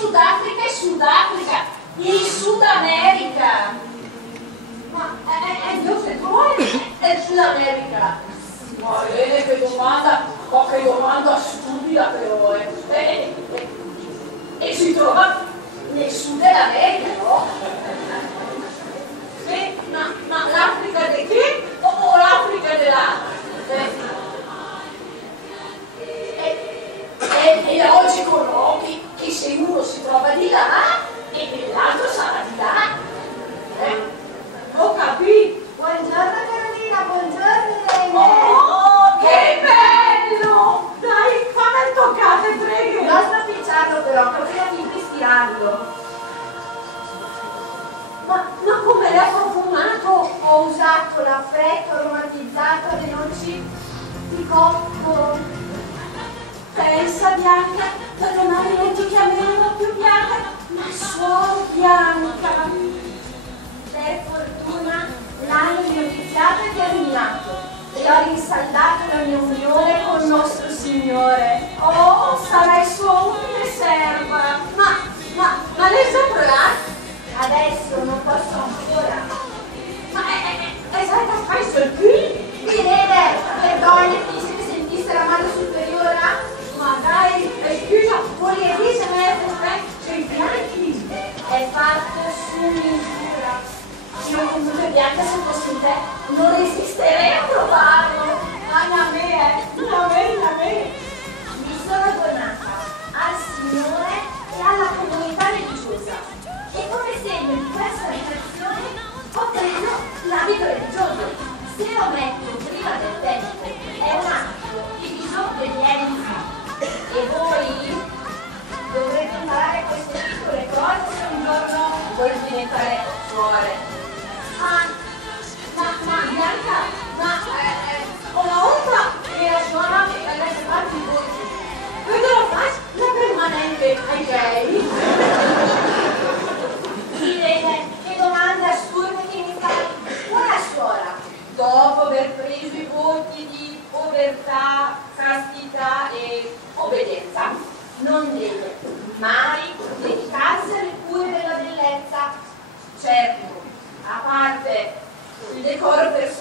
Sudafrica è Sudafrica, il Sud America. Ma dove vuoi? È il Sud America. Ma bene, che domanda stupida però, e si trova nel Sud dell'America, no? Ma l'Africa di che? O l'Africa dell'Africa? È logico, no? Che se uno si trova di là e l'altro sarà di là. Ho capito? Buongiorno Carolina, buongiorno Irene. Oh, che bello! Dai, fammi toccare, prego. Non sto picciando però, potrebbe stirarlo. Ma come l'hai profumato? Ho usato l'affetto aromatizzato alle noci di cocco. Pensa Bianca, da domani non ti chiameremo più Bianca, ma Suor Bianca. Per fortuna l'anno di noviziato è terminato e ho rinsaldato la mia unione con nostro Signore. Oh, sarai sua umile serva. Ma lei saprà? Adesso non posso ancora. Ma è stata spesso il qui? Irene, vergognati se ti sentisse la mano superiore. Ma dai, scusa, vuoi dire se me sei bianchi? È fatto su misura. Io comunque Bianca se fossi in te non resisterei a provarlo. A me. Mi sono donata al Signore e alla comunità religiosa e come segno di questa relazione ho preso l'abito religioso. Se lo metto prima del tempo è un atto di disobbedienza e voi dovrete imparare queste piccole cose se un giorno voi diventare suore. Ma Bianca, una volta che la suora mi avesse fatto i voti, cosa lo fai? La permanente ai gay? Irene, che domande assurde che mi fai? Una suora, Dopo aver preso i voti di povertà, castità e obbedienza, non deve mai dedicarsi alle cure della bellezza. certo, a parte il decoro personale